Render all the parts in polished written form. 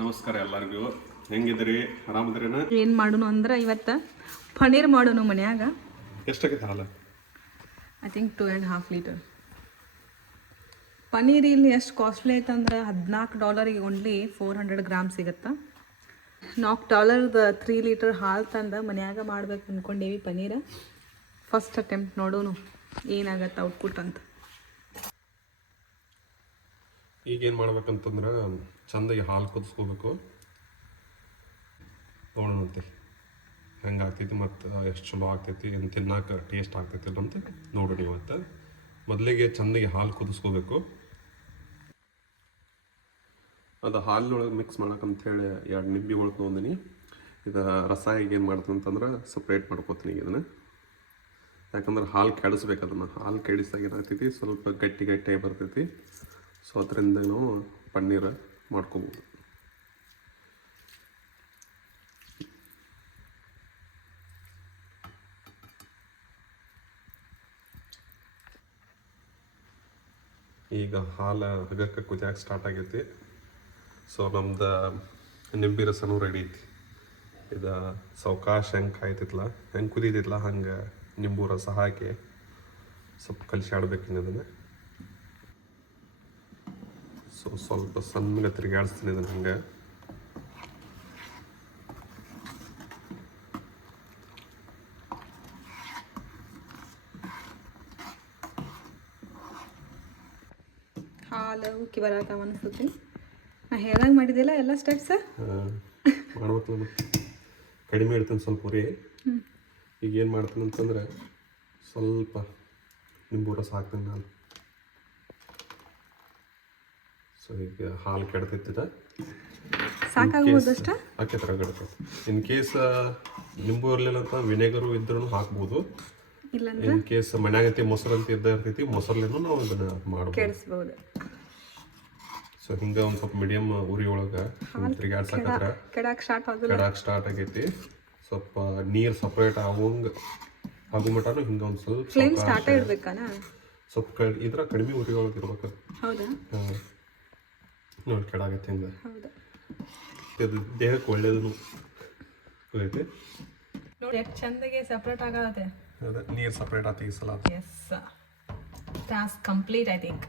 ನಮಸ್ಕಾರ ಎಲ್ಲರಿಗೂ. ಹೆಂಗಿದ್ರಿ? ಆರಾಮದ್ರೇನ? ಏನು ಮಾಡೋಣ ಅಂದ್ರೆ ಇವತ್ತು ಪನ್ನೀರ್ ಮಾಡೋಣ ಮನ್ಯಾಗ. ಎಷ್ಟಾಗೈತೆ ಹಾಲು? I think 2.5 litre. ಪನ್ನೀರ್ ಇಲ್ಲಿ ಎಷ್ಟು ಕಾಸ್ಟ್ಲಿ ಐತಂದ್ರೆ $14 ಓನ್ಲಿ 400 ಗ್ರಾಮ್ ಸಿಗುತ್ತೆ. $4 3 ಲೀಟರ್ ಹಾಲು ತಂದು ಮನ್ಯಾಗ ಮಾಡ್ಬೇಕು ಅಂದ್ಕೊಂಡೇವಿ ಪನ್ನೀರ. ಫಸ್ಟ್ ಅಟೆಂಪ್ಟ್ ನೋಡೋಣ ಏನಾಗತ್ತೆ ಔಟ್ಪುಟ್ ಅಂತ. ಈಗೇನು ಮಾಡ್ಬೇಕಂತಂದ್ರೆ ಚೆಂದಾಗಿ ಹಾಲು ಕುದಿಸ್ಕೋಬೇಕು. ನೋಡೋಣಂತೆ ಹೆಂಗೆ ಆಗ್ತೈತಿ ಮತ್ತು ಎಷ್ಟು ಚಲೋ ಆಗ್ತೈತಿ ಏನು ತಿನ್ನಕ್ಕೆ ಟೇಸ್ಟ್ ಆಗ್ತೈತಿ ಅಂತ ನೋಡೋಣ ಇವತ್ತು. ಮೊದಲಿಗೆ ಚೆಂದಾಗಿ ಹಾಲು ಕುದಿಸ್ಕೋಬೇಕು. ಅದು ಹಾಲಿನೊಳಗೆ ಮಿಕ್ಸ್ ಮಾಡೋಕ್ಕಂಥೇಳಿ 2 ನಿಂಬೆ ಹೊಳ್ದು ತೊಗೊಂಡಿನಿ. ಇದು ರಸ ಈಗ ಏನು ಮಾಡ್ತೀನಿ ಅಂತಂದ್ರೆ ಸಪ್ರೇಟ್ ಮಾಡ್ಕೋತೀನಿ ಈಗ ಇದನ್ನು. ಯಾಕಂದ್ರೆ ಹಾಲು ಕೆಡಿಸ್ಬೇಕು. ಅದನ್ನು ಹಾಲು ಕೆಡಿಸಿದಾಗ ಏನಾಗ್ತೈತಿ ಸ್ವಲ್ಪ ಗಟ್ಟಿಯಾಗಿ ಬರ್ತೈತಿ. ಸೊ ಅದರಿಂದ ನಾವು ಪನ್ನೀರ್ ಮಾಡ್ಕೋಬೋದು. ಈಗ ಹಾಲು ಹಗಕ್ಕೆ ಕುದಿಯೋಕೆ ಸ್ಟಾರ್ಟ್ ಆಗೈತಿ. ಸೊ ನಮ್ದು ನಿಂಬೆ ರಸನೂ ರೆಡಿ ಐತಿ. ಇದು ಸಾವಕಾಶ ಹೆಂಗೆ ಕಾಯ್ತಿತ್ತಲ್ಲ, ಹೆಂಗೆ ಕುದೀತಿತ್ತಲ್ಲ ಹಂಗೆ ನಿಂಬು ರಸ ಹಾಕಿ ಸ್ವಲ್ಪ ಕಲಿಸಿ ಆಡ್ಬೇಕಿನ್ನು ಅದನ್ನು. ಸೊ ಸ್ವಲ್ಪ ಸಣ್ಣಗೆ ತಿರುಗಾಡಿಸ್ತೀನಿ ಅದನ್ನು ಹಂಗೆ. ಹಾಲು ಉಕ್ಕಿ ಬರತ್ತಾವ ಅನಿಸ್ತೈತಿ. ನಾ ಹೇಳ್ದಂಗೆ ಮಾಡಿದ್ದಿಲ್ಲ ಎಲ್ಲ ಸ್ಟೆಪ್ಸ್. ಮಾಡ್ಬೇಕಲ್ಲ ಮತ್ತೆ ಕಡಿಮೆ ಇಡ್ತೀನಿ ಸ್ವಲ್ಪ ಉರಿ. ಈಗ ಏನು ಮಾಡ್ತೀನಿ ಅಂತಂದ್ರೆ ಸ್ವಲ್ಪ ನಿಂಬು ರಸ ಹಾಕ್ತೀನಿ ನಾನು. ಸೊ ಈಗ ಹಾಲು ಕೆಡ್ತೈತಿದ ಸಾಕಾಗ್ಬೋದಷ್ಟ ಹಾಕಿ ಥರ ಕೆಡ್ತೈತಿ. ಇನ್ ಕೇಸ್ ನಿಂಬು ಇರಲಿಲ್ಲ ಅಂತ ವಿನೆಗರು ಇದ್ರೂ ಹಾಕ್ಬೋದು. ಇನ್ ಕೇಸ್ ಮನ್ಯಾಗಂತಿ ಮೊಸರಂತ ಇರ್ತೈತಿ, ಮೊಸರ್ಲೇನು ನಾವು ಇದನ್ನು ಮಾಡ್ಬೋದು, ಕೆಡಿಸ್ಬೋದು. ಸೊ ಹಿಂಗೆ ಒಂದು ಸ್ವಲ್ಪ ಮೀಡಿಯಮ್ ಉರಿ ಒಳಗೆ ತಿರುಗಾಡ್ಸಕತ್ರ ಕೆಡಾಕ್ ಸ್ಟಾರ್ಟ್ ಆಗೈತಿ. ಸ್ವಲ್ಪ ನೀರು ಸಪ್ರೇಟ್ ಆಗೋ ಮಟನು ಹಿಂಗೆ ಒಂದು ಸ್ವಲ್ಪ ಇದ್ರ ಕಡಿಮೆ ಉರಿ ಒಳಗೆ ಇರ್ಬೇಕು. ನೋಡಿ ಕೆಡಾಗೈತೆ ಹಿಂಗೆ. ಇದು ದೇಹಕ್ಕೆ ಒಳ್ಳೇದು ಐತಿ. ನೋಡಿ ಎಷ್ಟು ಚಂದಗೆ ಸಪ್ರೇಟ್ ಆಗತ್ತೆ. ಅದೇ ನೀರು ಸಪ್ರೇಟ್ ಆತ ಈ ಸಲ. Yes, task complete I think.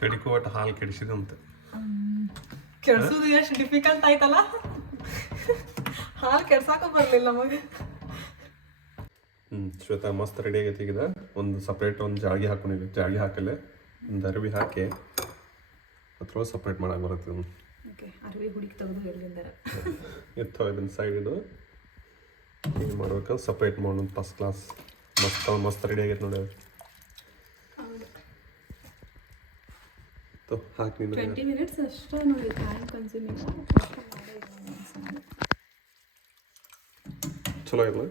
ಕಡಿಕು ಒಟ್ಟು ಹಾಲು ಕೆಡಿಸಿದಂತೆ. ಕೆಡ್ಸೋದು ಎಷ್ಟು ಡಿಫಿಕಲ್ಟ್ ಆಯ್ತಲ್ಲ. ಹಾಲು ಕೆಡ್ಸಾಕ ಬರಲಿಲ್ಲ ನಮಗೆ. ಶ್ವೇತಾ ಮಸ್ತ್ ರೆಡಿ ಆಗೈತಿ. ಈಗ ಒಂದು ಸಪ್ರೇಟ್ ಒಂದು ಜಾಳ್ಗೆ ಹಾಕೊಂಡಿದ್ವಿ. ಜಾಳ್ಗೆ ಹಾಕಲ್ಲೇ ಒಂದು ಅರಿವಿ ಹಾಕಿ ಅದ್ರೊಳಗೆ ಸಪ್ರೇಟ್ ಮಾಡಕ್ಕೆ ಬರುತ್ತೆ. ಓಕೆ, ಅರಿವಿ ಹುಡುಕಿ ತೆಗೆದು ಎಲ್ಲಿಂದ ಎತ್ತೋ ಇದನ್ನ ಸೈಡ್ ಇದು ಹಿಂಗೆ ಮಾಡ್ಬೇಕಂದ್ರೆ ಸಪ್ರೇಟ್ ಮಾಡೋದು. ಫಸ್ಟ್ ಕ್ಲಾಸ್ ಮಸ್ತ್ ರೆಡಿ ಆಗೈತೆ ನೋಡಿ. ಹಾಕಿ 20 ಮಿನಿಟ್ಸ್ ಅಷ್ಟೇ ನೋಡಿ ಟೈಮ್ ಕನ್ಸ್ಯೂಮಿಂಗ್. ಚಲೋ ಇಲ್ಲ.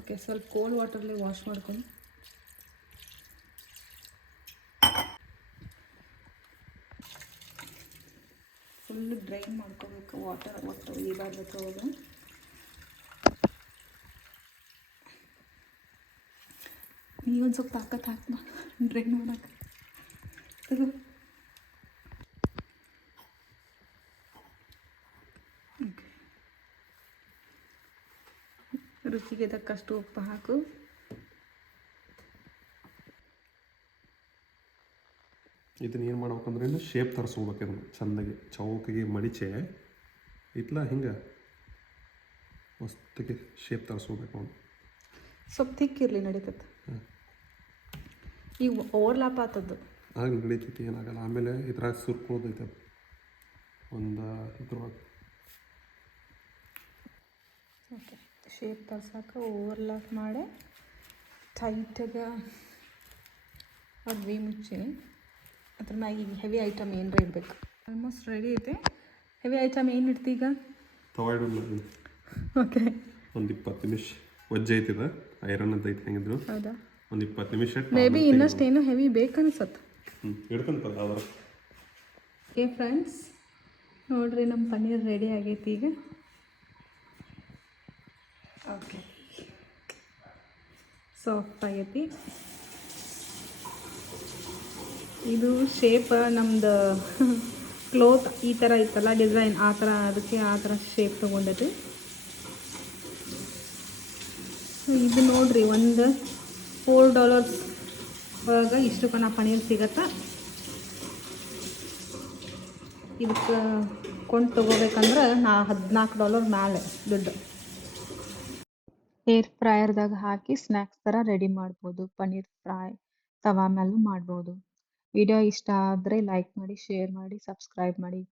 ಓಕೆ, ಸ್ವಲ್ಪ ಕೋಲ್ಡ್ ವಾಟರ್ಲಿ ವಾಶ್ ಮಾಡ್ಕೊಂಡು ಫುಲ್ ಡ್ರೈನ್ ಮಾಡ್ಕೋಬೇಕು. ವಾಟರ್ ಒಟ್ಟು ಇರಬಾರ್ದು ಅವಾಗ. ನೀವೊಂದು ಸ್ವಲ್ಪ ತಾಕತ್ತು ಹಾಕ್ಮ ಡ್ರೈನ್ ಮಾಡಕ್ಕೆ. ರುಚಿಗೆ ತಕ್ಕಷ್ಟು ಉಪ್ಪು ಹಾಕು. ಇದನ್ನ ಏನು ಮಾಡ್ಬೇಕಂದ್ರೆ ಶೇಪ್ ತರಿಸ್ಕೋಬೇಕು. ಇದನ್ನು ಚೆಂದಾಗಿ ಚೌಕಿಗೆ ಮಡಿಚೆ ಇಟ್ಲ ಹಿಂಗೆ ಮಸ್ತಿಗೆ ಶೇಪ್ ತರಿಸ್ಕೋಬೇಕು. ಅವನು ಸ್ವಲ್ಪ ತಿಕ್ಕಿರಲಿ ನಡೀತದೆ. ಈಗ ಓವರ್ಲ್ಯಾಪ್ ಆಗ್ತದ್ದು ಆಗ ನಡೀತೈತಿ, ಏನಾಗಲ್ಲ. ಆಮೇಲೆ ಇದ್ರಾಗ ಸುರ್ಕೋದೈತೆ ಒಂದು ಇದ್ರೊಳಗೆ. ಓಕೆ, ಶೇಪ್ ತರ್ಸಕ್ಕೆ ಓವರ್ಲ್ಯಾಪ್ ಮಾಡಿ ಟೈಟಾಗಿ ಅದ್ವಿ ಮುಚ್ಚಿ ಅದ್ರ ಮ್ಯಾಗ ಈಗ ಹೆವಿ ಐಟಮ್ ಏನರ ಇಡಬೇಕು. ಆಲ್ಮೋಸ್ಟ್ ರೆಡಿ ಐತೆ. ಹೆವಿ ಐಟಮ್ ಏನು ಇಡ್ತಿ ಈಗ? ತವಾಯ್ಡು. ಓಕೆ, ಒಂದು 20 ನಿಮಿಷ ವಜ್ಜೆ ಐತಿದ. ಐರನ್ ಅಂತ ಐತೆ ಹೆಂಗಿದ್ರು. ಹೌದಾ? ಒಂದು 20 ನಿಮಿಷ ಮೇ ಬಿ ಇನ್ನಷ್ಟು ಏನೋ ಹೆವಿ ಬೇಕನ್ಸತ್ತೆ. ಇಡ್ಕಂತ ಅದ್ರ. ಓಕೆ ಫ್ರೆಂಡ್ಸ್, ನೋಡ್ರಿ ನಮ್ಮ ಪನ್ನೀರ್ ರೆಡಿ ಆಗೈತಿ ಈಗ. ಓಕೆ, ಸಾಫ್ಟ್ ಆಗೈತಿ. ಇದು ಶೇಪ್ ನಮ್ದು ಕ್ಲೋತ್ ಈ ಥರ ಇತ್ತಲ್ಲ ಡಿಸೈನ್ ಆ ಥರ ಅದಕ್ಕೆ ಆ ಥರ ಶೇಪ್ ತೊಗೊಂಡೈತಿ. ಇದು ನೋಡ್ರಿ ಒಂದು $4 ಒಳಗೆ ಇಷ್ಟು ಕಣ ಪನೀರ್ ಸಿಗತ್ತೆ. ಇದಕ್ಕೆ ಕೊಂಡು ತೊಗೋಬೇಕಂದ್ರೆ $14 ಮ್ಯಾಲೆ ದುಡ್ಡು. ಏರ್ ಫ್ರೈಯರ್ದಾಗ ಹಾಕಿ ಸ್ನ್ಯಾಕ್ಸ್ ಥರ ರೆಡಿ ಮಾಡ್ಬೋದು. ಪನ್ನೀರ್ ಫ್ರೈ ತವಾ ಮೇಲೂ ಮಾಡ್ಬೋದು. ವಿಡಿಯೋ ಇಷ್ಟ ಆದರೆ ಲೈಕ್ ಮಾಡಿ, ಶೇರ್ ಮಾಡಿ, ಸಬ್ಸ್ಕ್ರೈಬ್ ಮಾಡಿ.